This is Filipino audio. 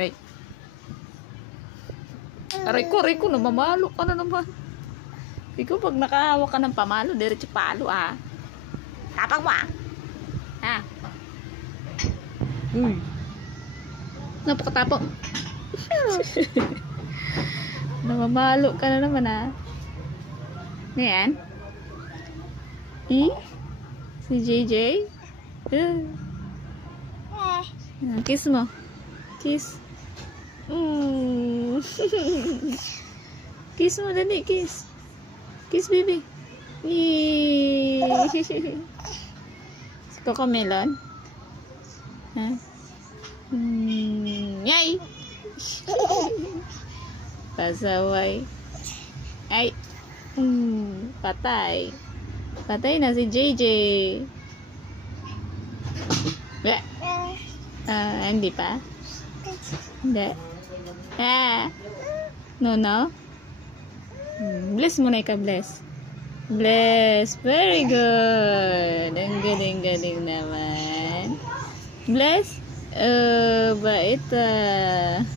Right. Aray ko, namamalo ka na naman. Ikaw pag nakahawak ka ng pamalo, diretso palo ah. Tapang mo ah. Ha? Uy. Napakatapang. Namamalo ka na naman ah. Ayan. Si JJ. Kiss mo. Kiss. Kiss mo, dali, kiss. Kiss, baby. Si Coco Melon. Ha? Yay! Pasaway. Ay. Patay. Patay na si JJ. Hindi pa? Hindi. No. Bless mo na bless. Bless. Very good. Ang galing-galing naman. Bless. Bait